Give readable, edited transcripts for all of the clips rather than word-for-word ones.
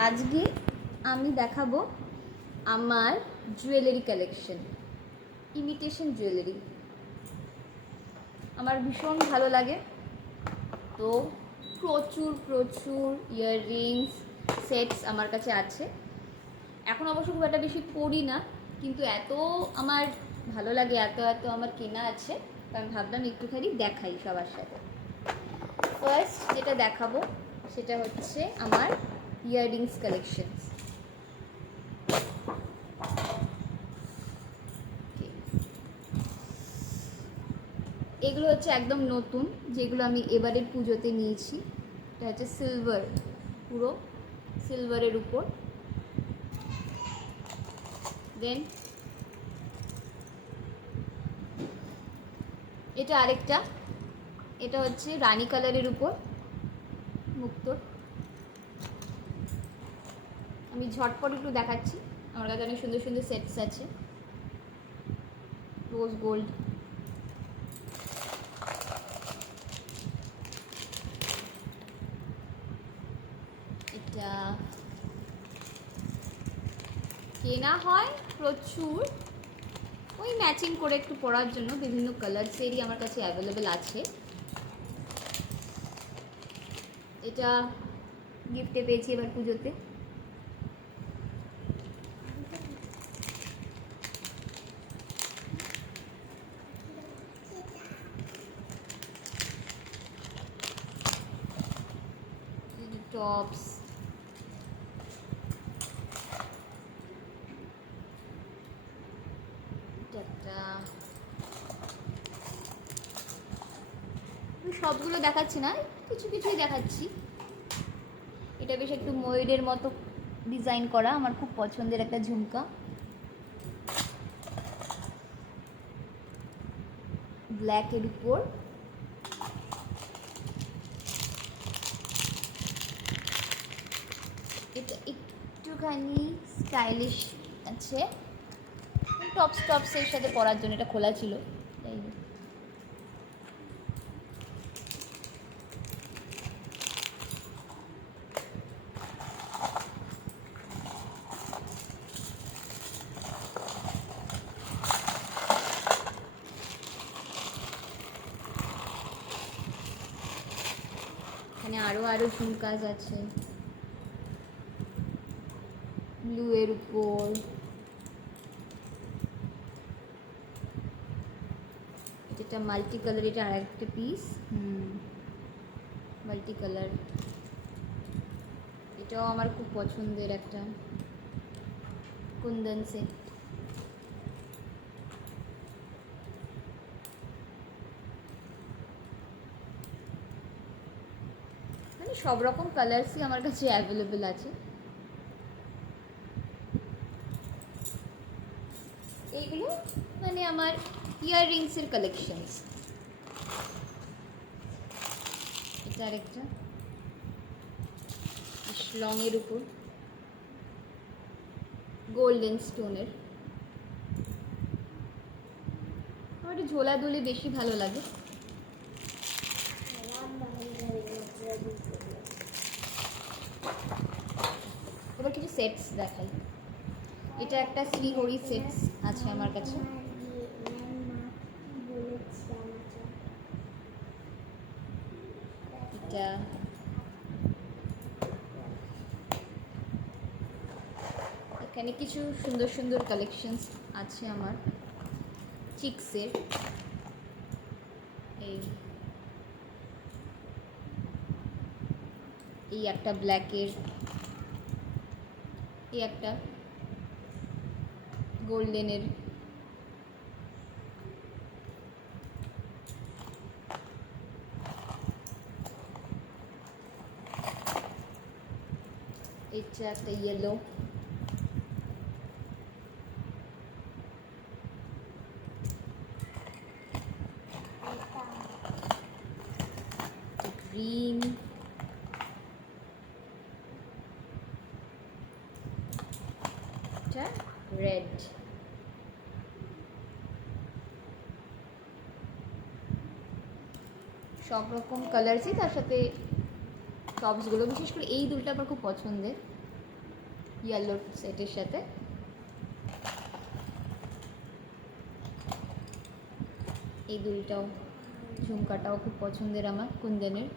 আজকে আমি দেখাবো আমার জুয়েলারি কালেকশন, ইমিটেশন জুয়েলারি। আমার ভীষণ ভালো লাগে, তো প্রচুর প্রচুর ইয়াররিংস সেটস আমার কাছে আছে। এখন অবশ্য খুব একটা বেশি পরি না, কিন্তু এত আমার ভালো লাগে, এত এত আমার কেনা আছে, তো আমি ভাবলাম একটুখানি দেখাই সবার সাথে। ফার্স্ট যেটা দেখাবো সেটা হচ্ছে আমার ইয়াররিংস কালেকশনস। এগুলো হচ্ছে একদম নতুন, যেগুলো আমি এবারের পুজোতে নিয়েছি। এটা হচ্ছে সিলভার, পুরো সিলভারের উপর। দেন এটা আরেকটা, এটা হচ্ছে রানী কালারের উপর মুক্তোর। আমি ঝটপট একটু দেখাচ্ছি, আমার কাছে অনেক সুন্দর সুন্দর সেটস আছে। রোজ গোল্ড, এটা কেনা হয় প্রচুর, ওই ম্যাচিং করে একটু পরার জন্য। বিভিন্ন কালারসেরই আমার কাছে অ্যাভেলেবেল আছে। এটা গিফটে পেয়েছি এবার পুজোতে। টপস, একটা আমি সবগুলো দেখাচ্ছি না, কিছু কিছুই দেখাচ্ছি। এটা বেশ একটু ময়ূরের মতো ডিজাইন করা, আমার খুব পছন্দের একটা ঝুমকা। ব্ল্যাকের উপর এটা একটুখানি স্টাইলিশ আছে, টপসের সাথে পরার জন্য। এটা খোলা ছিল, তাই এখানে আরো ঝুমকাজ আছে ব্লু এর উপর। এটা মাল্টি কালার, এটা আর একটা পিস, মাল্টি কালার। এটাও আমার খুব পছন্দের একটা কুন্দন সেট। মানে সব রকম কালার্সই আমার কাছে অ্যাভেলেবেল আছে। এইগুলো মানে আমার ইয়াররিংসের কালেকশনস। এটা আরেকটা লংয়ের উপর গোল্ডেন স্টোনের। আমার একটু ঝোলা দুলি বেশি ভালো লাগে। এবার কিছু সেটস দেখাই। এটা একটা শ্রীহরি সেটস আছে আমার কাছে। এটা এখানে কিছু সুন্দর সুন্দর কালেকশনস আছে আমার চিক্সের। এই একটা ব্ল্যাকের, এই একটা গোল্ডেনের, এটা একটা ইয়েলো, গ্রিন, এটা রেড। সব রকম কালারসই, তার সাথে টপসগুলো, বিশেষ করে এই দুলটা আমার খুব পছন্দের। ইয়েলো সেটের সাথে। এই দুলটাও, ঝুমকাটাও খুব পছন্দের আমার, কুন্দনের।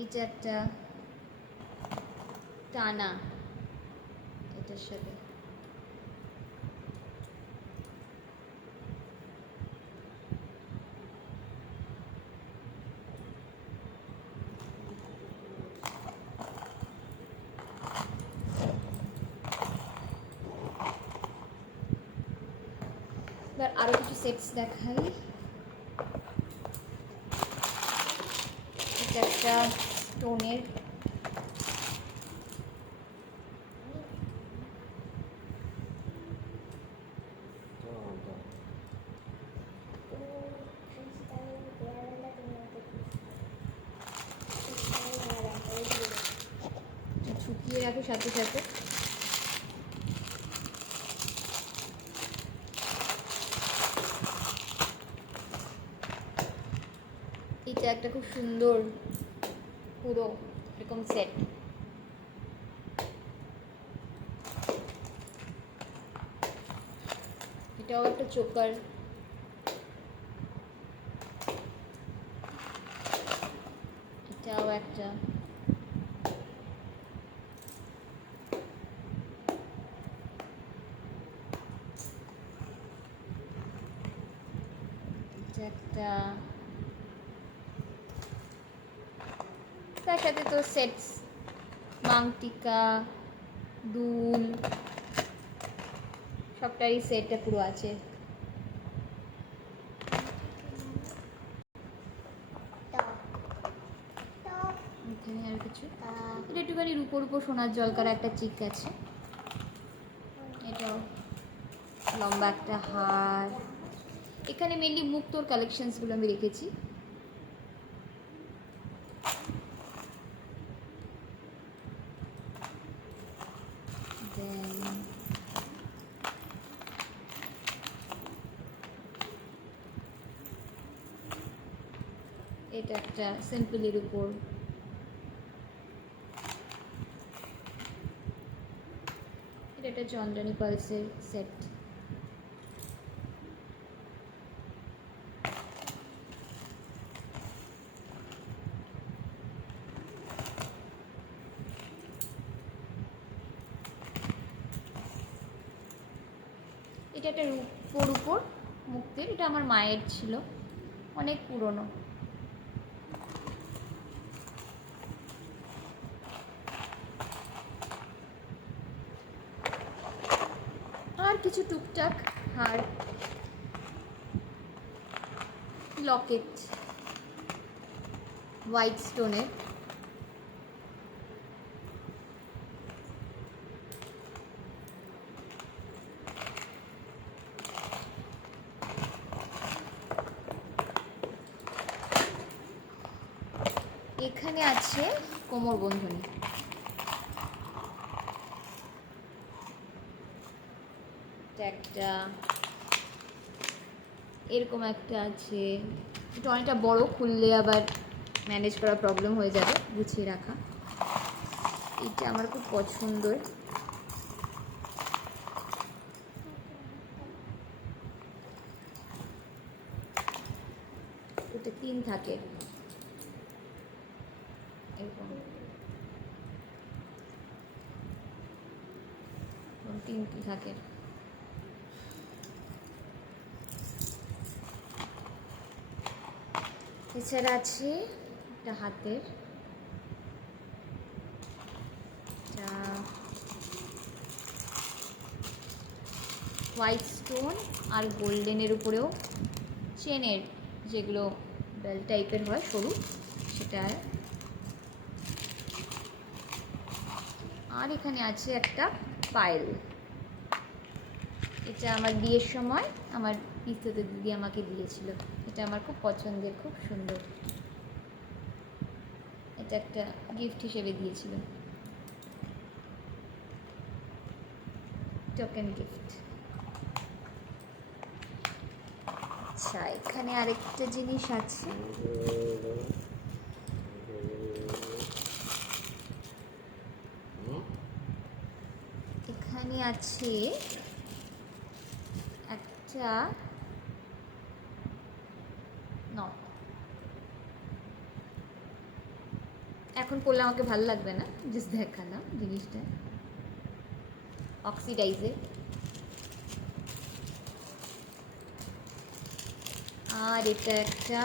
এটা একটা টানা এটার সাথে। এবার আরো কিছু সেটস দেখাই। এটা একটা স্টোনের, ঝুঁকিয়ে রাখে সাথে সাথে। এটা একটা খুব সুন্দর পুরো এরকম সেট। এটাও একটা চোকার। এটাও একটা। এটা একটা। তার সাথে তো সেটস, মাংটিকা, দুল, সবটাই সেটটা পুরো আছে। এখানে আর কিছু, এটা একটুখানি রূপোর উপর সোনার জলকারা একটা চিক আছে। এটাও লম্বা একটা হার। এখানে মেনলি মুক্তোর কালেকশনসগুলো আমি রেখেছি। এটা একটা সিম্পলের উপর। এটা একটা চন্দ্রানী পালসের সেট। এটা একটা রূপোর উপর মুক্তের, এটা আমার মায়ের ছিল, অনেক পুরনো। আর কিছু টুকটাক হার, লকেট হোয়াইট স্টোনের। এখানে আছে কোমর বন্ধনী। একটা এরকম একটা আছে, এটা অনেকটা বড়, খুললে আবার ম্যানেজ করা প্রবলেম হয়ে যাবে, গুছিয়ে রাখা। এটা আমার খুব পছন্দের। এটা 3 থাকে এরকম, 3টি থাকে। এছাড়া আছে একটা হাতের, হোয়াইট স্টোন আর গোল্ডেনের উপরেও চেনের, যেগুলো বেল টাইপের হয় সরু, সেটা। আর এখানে আছে একটা পায়েল, এটা আমার বিয়ের সময় আমার পিস্ততে দিদি আমাকে দিয়েছিল। এটা আমার খুব পছন্দের, খুব সুন্দর। এটা একটা গিফট হিসেবে দিয়েছিল, টোকেন গিফট। আচ্ছা, এখানে আরেকটা জিনিস আছে, আছে একটা নট। এখন পরলে আমাকে ভালো লাগবে না, জাস্ট দেখালাম জিনিসটা। অক্সিডাইজের। আর এটা একটা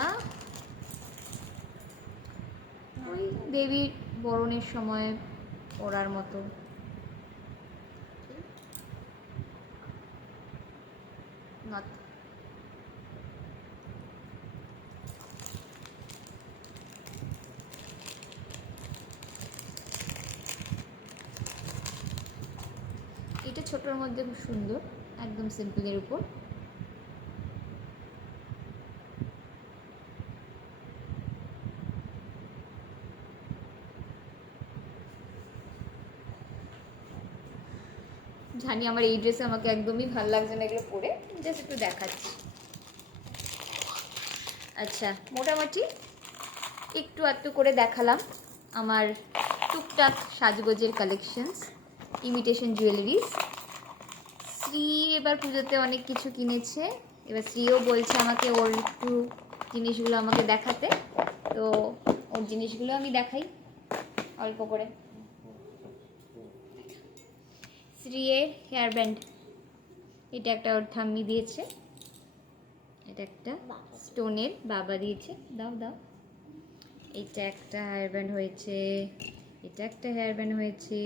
ওই দেবীর বরণের সময় পরার মতো। নথ। এটা ছোটোর মধ্যে খুব সুন্দর, একদম সিম্পলের উপর। জানি আমার এই ড্রেসে আমাকে একদমই ভালো লাগছে না এগুলো পরে, জাস্ট একটু দেখাচ্ছি। আচ্ছা, মোটামুটি একটু একটু করে দেখালাম আমার টুকটাক সাজগোজের কালেকশনস, ইমিটেশন জুয়েলারিস। শ্রী এবার পুজোতে অনেক কিছু কিনেছে, এবার শ্রীও বলছে আমাকে ওর একটু জিনিসগুলো আমাকে দেখাতে, তো ওর জিনিসগুলো আমি দেখাই অল্প করে। শ্রীয়ের হেয়ার ব্যান্ড, এটা একটা ওর ঠাম্মি দিয়েছে, এটা একটা স্টোনের বাবা দিয়েছে, দাও দাও। এটা একটা হেয়ার ব্যান্ড হয়েছে, এটা একটা হেয়ার ব্যান্ড হয়েছে,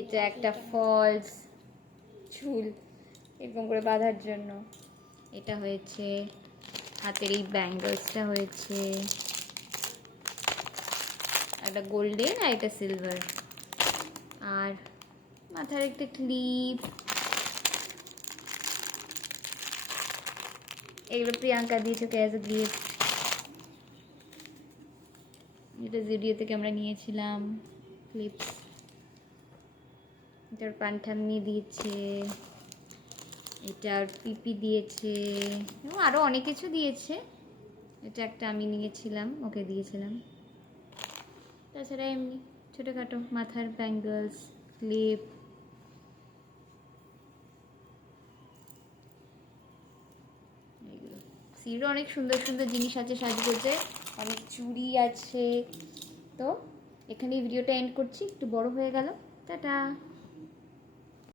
এটা একটা ফলস চুল এরকম করে বাঁধার জন্য, এটা হয়েছে। হাতের এই ব্যাঙ্গলসটা হয়েছে, একটা গোল্ডেন আর এটা সিলভার। আর মাথার একটা ক্লিপ, এগুলো প্রিয়াঙ্কা দিয়েছে অ্যাজ এ গিফট। এটা জুডিও থেকে আমরা নিয়েছিলাম ক্লিপস। এটার পানঠাম্মি দিয়েছে, এটার পিপি দিয়েছে, এবং আরও অনেক কিছু দিয়েছে। এটা একটা আমি নিয়েছিলাম, ওকে দিয়েছিলাম। তাছাড়া এমনি ছোটোখাটো মাথার ব্যাঙ্গলস, ক্লিপ, এগুলো। সিরও অনেক সুন্দর সুন্দর জিনিস আছে সাজগোজে, অনেক চুড়ি আছে। তো এখানেই ভিডিওটা এন্ড করছি, একটু বড় হয়ে গেল। টাটা।